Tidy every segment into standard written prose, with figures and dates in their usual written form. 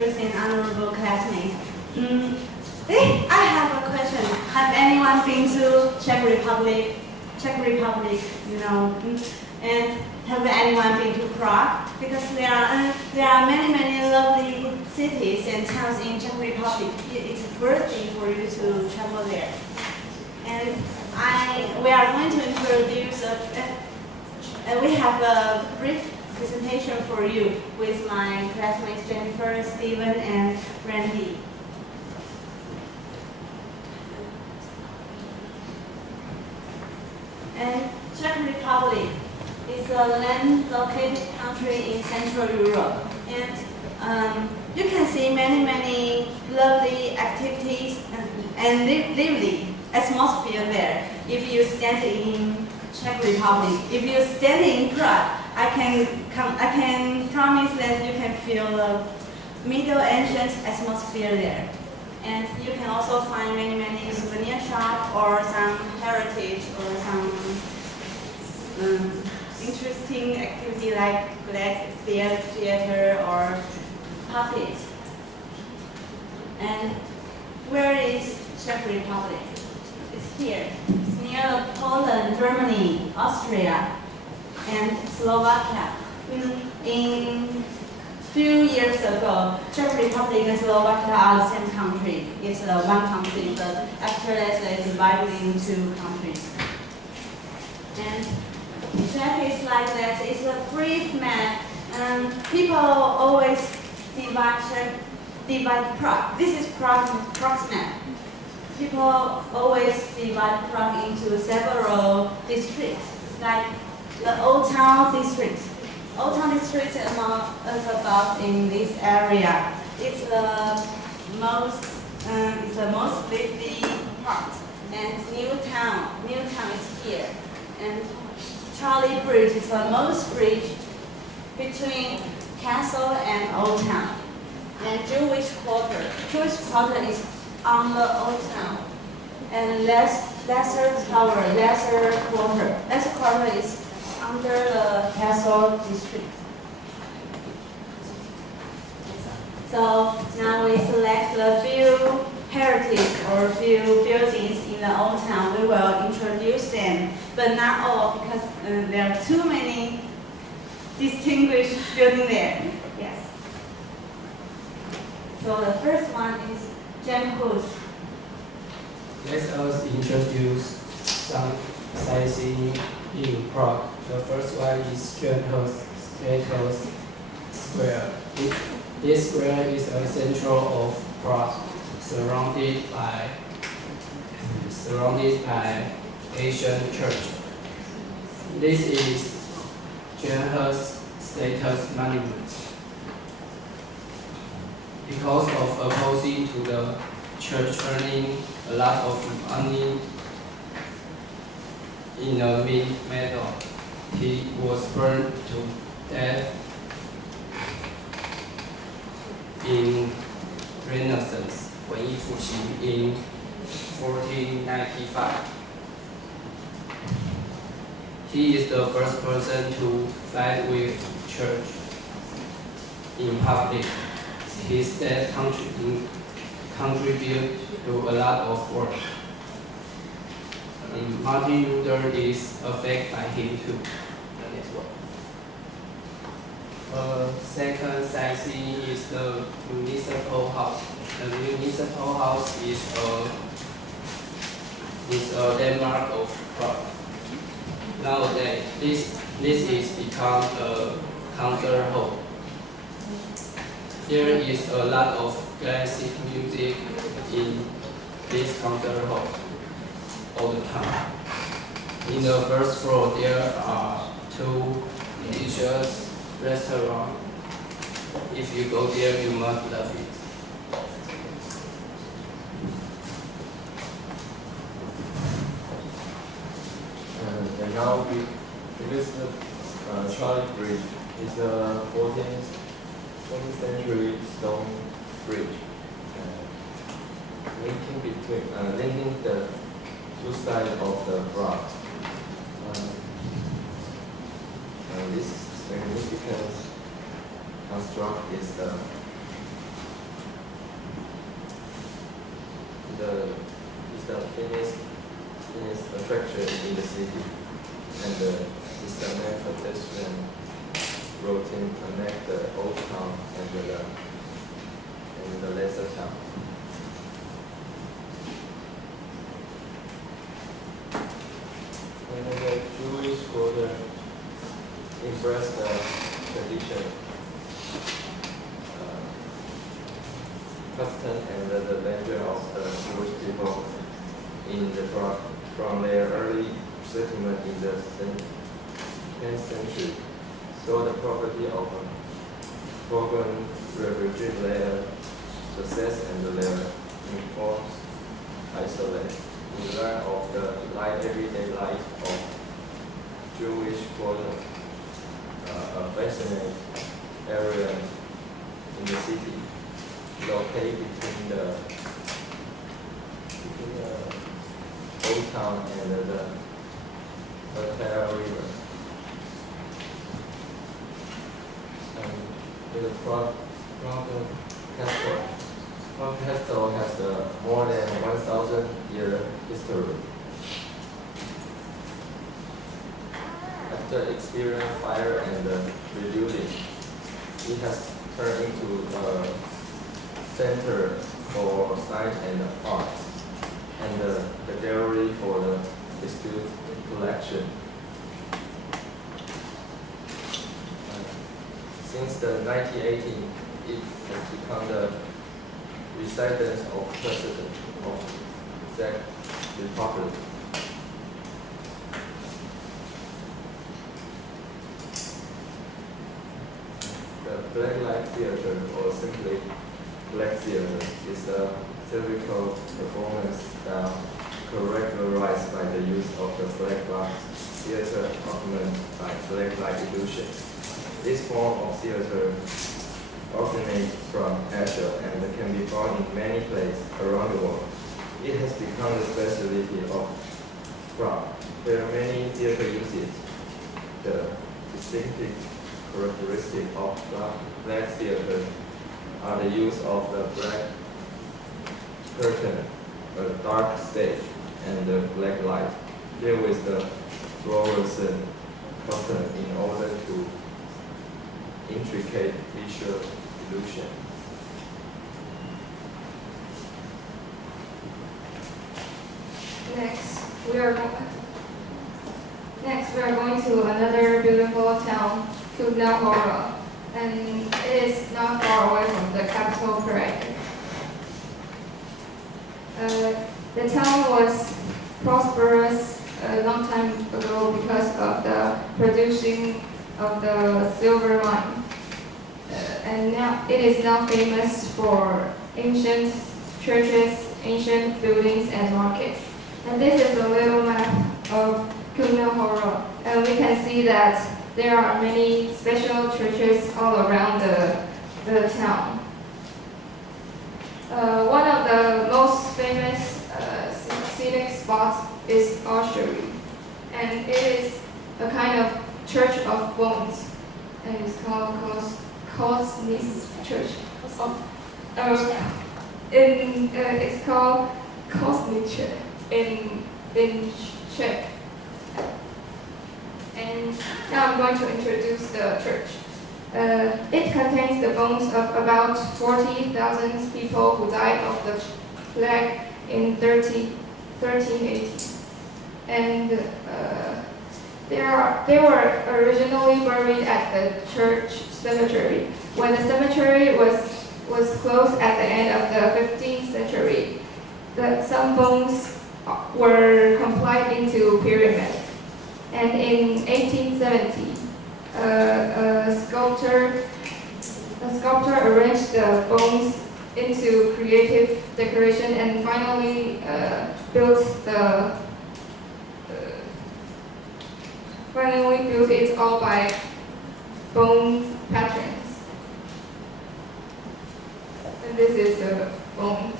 and honorable classmates. I have a question. Have anyone been to Czech Republic? And have anyone been to Prague? Because there are many lovely cities and towns in Czech Republic. It's worthy for you to travel there. And we are going to introduce we have a brief presentation for you with my classmates Jennifer, Steven, and Randy. And Czech Republic is a land-located country in Central Europe, and you can see many lovely activities and lively atmosphere there. If you stand in Czech Republic, if you stand in Prague, I can promise that you can feel the Middle Ancient atmosphere there. And you can also find many souvenir shops or some heritage or some interesting activity like black theater or puppet. And where is Czech Republic? It's here. It's near Poland, Germany, Austria, and Slovakia. In few years ago, Czech Republic and Slovakia are the same country. It's one country, but after that they divided into countries. And Czech is like that. It's a brief map. People always divide Prague. This is Prague's map. People always divide Prague into several districts, like the Old Town district. Old Town district is about in this area. It's the most lively part. And New Town is here. And Charlie Bridge is the most bridge between Castle and Old Town. And Jewish Quarter is on the Old Town. And Lesser Quarter is under the Castle district. So now we select the few heritage or few buildings in the Old Town. We will introduce them, but not all because there are too many distinguished buildings there. Yes. So the first one is Jenhus. Let us introduce some sightseeing in Prague. The first one is Jenhus Square. This square is a central of Prague, surrounded by Asian church. This is Jenhus status monument. Because of opposing to the church earning a lot of money in the mid-metal, he was burned to death in Renaissance, 文艺复兴 in 1495. He is the first person to fight with church in public. His death contributed to a lot of work. Martin Luther is affected by him too. Second sightseeing is the municipal house. The municipal house is a landmark of Prague. Nowadays, this is become a concert hall. There is a lot of classic music in this concert hall all the time. In the first floor, there are two delicious restaurants. If you go there, you must love it. And now we visit Charlie Bridge. It's a 14th century stone bridge, linking the two sides of the Prague. This significant construct is the the finished attraction in the city, and it's the main pedestrian routine connect the old town and the lesser town. And the Jewish quarter embrace the tradition, custom and the language of the Jewish people in the from their early settlement in the 10th century. So the property of foreign represent their success and their informed isolate. We learn of the everyday life of Jewish quarter, a fascinating area in the city, located between the old town and the Hotel River. And the Prague Castle. Prague Castle has more than 1,000-year history. After experiencing fire and rebuilding, it has turned into a center for science and arts, and the gallery for the dispute collection. Since the 1980s, it has become the residence of President of Czech Republic. The Blacklight Theater, or simply Black Theater, is a theatrical performance style characterized by the use of the black box theater augmented by blacklight illusion. This form of theater originates from Asia and can be found in many places around the world. It has become the specialty of Prague, where many theater use it. The distinctive characteristic of black theater are the use of the black curtain, a dark stage, and the black light, filled with the fluorescent curtain in order to intricate visual illusion. Next, we are going to another beautiful town, Kutna, and it is not far away from the capital Prague. The town was prosperous a long time ago because of the producing of the silver mine, and now it is now famous for ancient churches, ancient buildings, and markets. And this is a little map of Kutna, and we can see that there are many special churches all around the town. One of the most famous scenic spots is Oshery, and it is a kind of church of bones, and it's called Kosnicki Church. It's called Kosnicki in Czech. And now I'm going to introduce the church. It contains the bones of about 40,000 people who died of the plague in 1380. And they were originally buried at the church cemetery. When the cemetery was closed at the end of the 15th century, some bones were compiled into pyramids. And in 1870, a sculptor arranged the bones into creative decoration and finally built it all by bone patterns. And this is the bone.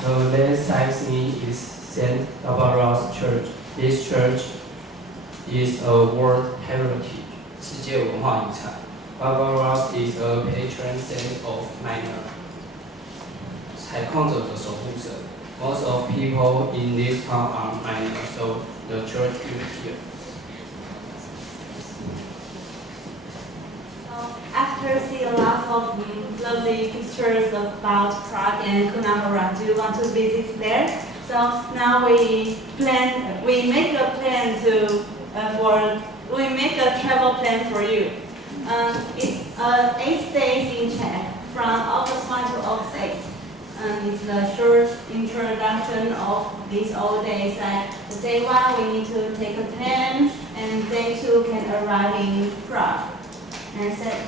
The latest sightseeing is St. Barbara's Church. This church is a World Heritage 世界文化遗产. Barbara is a patron saint of miners. 采矿者的守护神。Most of people in this town are miners, so the church is here. After seeing lots of lovely pictures about Prague and Kunahora, do you want to visit there? So now we make a plan we make a travel plan for you. It's 8 days in Czech, from August 1 to August 8. It's a short introduction of these old days. Like day 1, we need to take a plan, and day 2 can arrive in Prague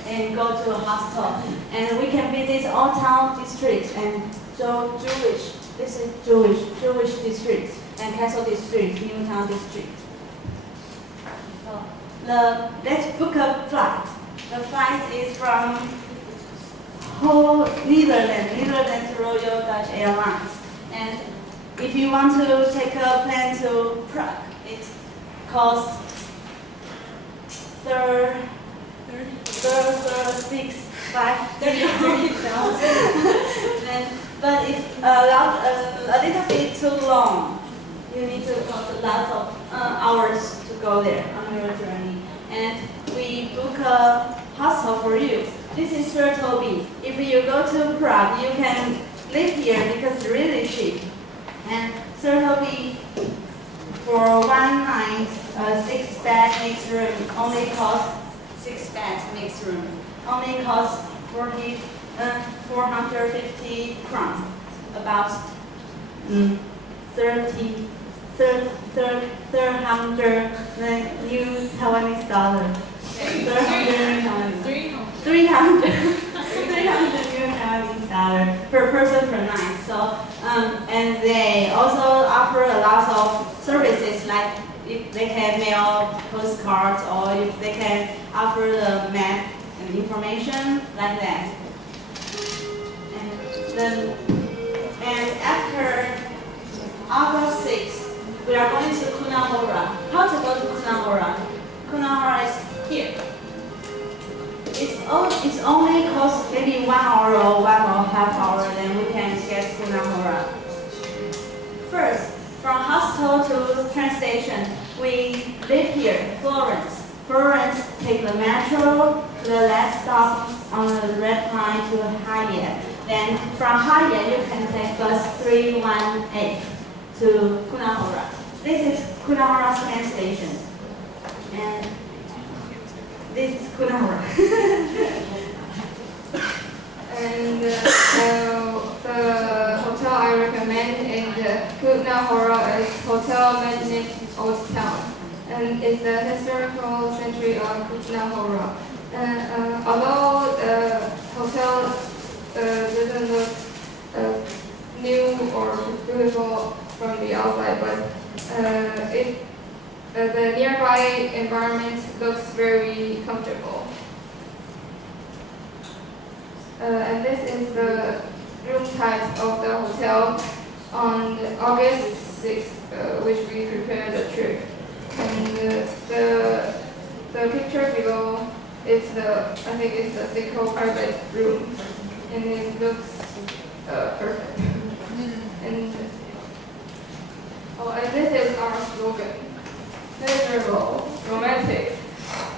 and go to a hostel. And we can visit all town districts and Jewish districts and Castle district, New Town district. So let's book a flight. The flight is from Netherlands Royal Dutch Airlines. And if you want to take a plane to Prague, it costs 30,000. But it's a little bit too long. You need to cost a lot of hours to go there on your journey. And we book a hostel for you. This is Sertobi. If you go to Prague, you can live here because it's really cheap. And Sertobi for one night, 6-bed mixed room only costs 6-bed mixed room only costs 450 crowns, about 300 new Taiwanese dollar. 300 new Taiwanese dollar per person per night. So and they also offer a lot of services, like if they can mail postcards, or if they can offer the map and information like that. And after August 6th, we are going to Kunahora. How to go to Kunahora? Kunahora is here. It's only cost maybe 1 hour or 1.5 hours, then we can get Kunahora. First, from hostel to train station, we live here, Florence. Florence, take the metro, the last stop on the red line to Hyatt. Then from Hyatt, you can take bus 318 to Kunahora. This is Kunahora's train station. And this is Kunahora. And the hotel I recommend in the Kunahora is Hotel Magnet Old Town, and it's the historical century of Kunahora. And although the hotel doesn't look new or beautiful from the outside, but the nearby environment looks very comfortable. And this is the room type of the hotel on August 6th, which we prepared the trip. And the picture below is I think it's a single private room, and it looks perfect. And this is our slogan: pleasurable, romantic,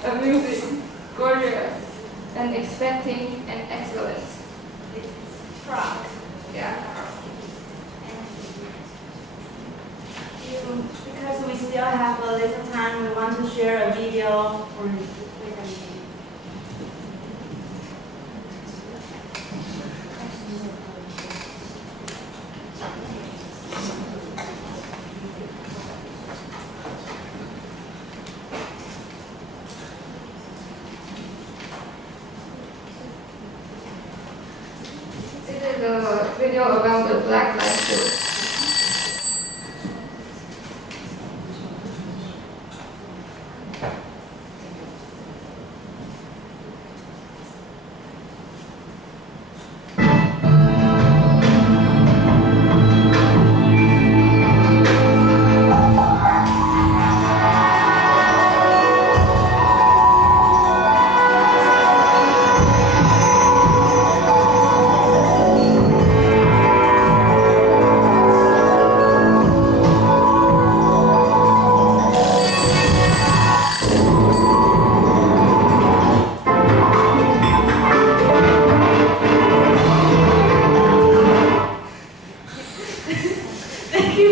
amusing, gorgeous, and expecting an excellent. It's Prague. Yeah. Because we still have a little time, we want to share a video for you. This is a video about the Black Lives Matter.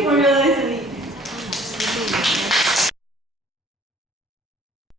for your listening.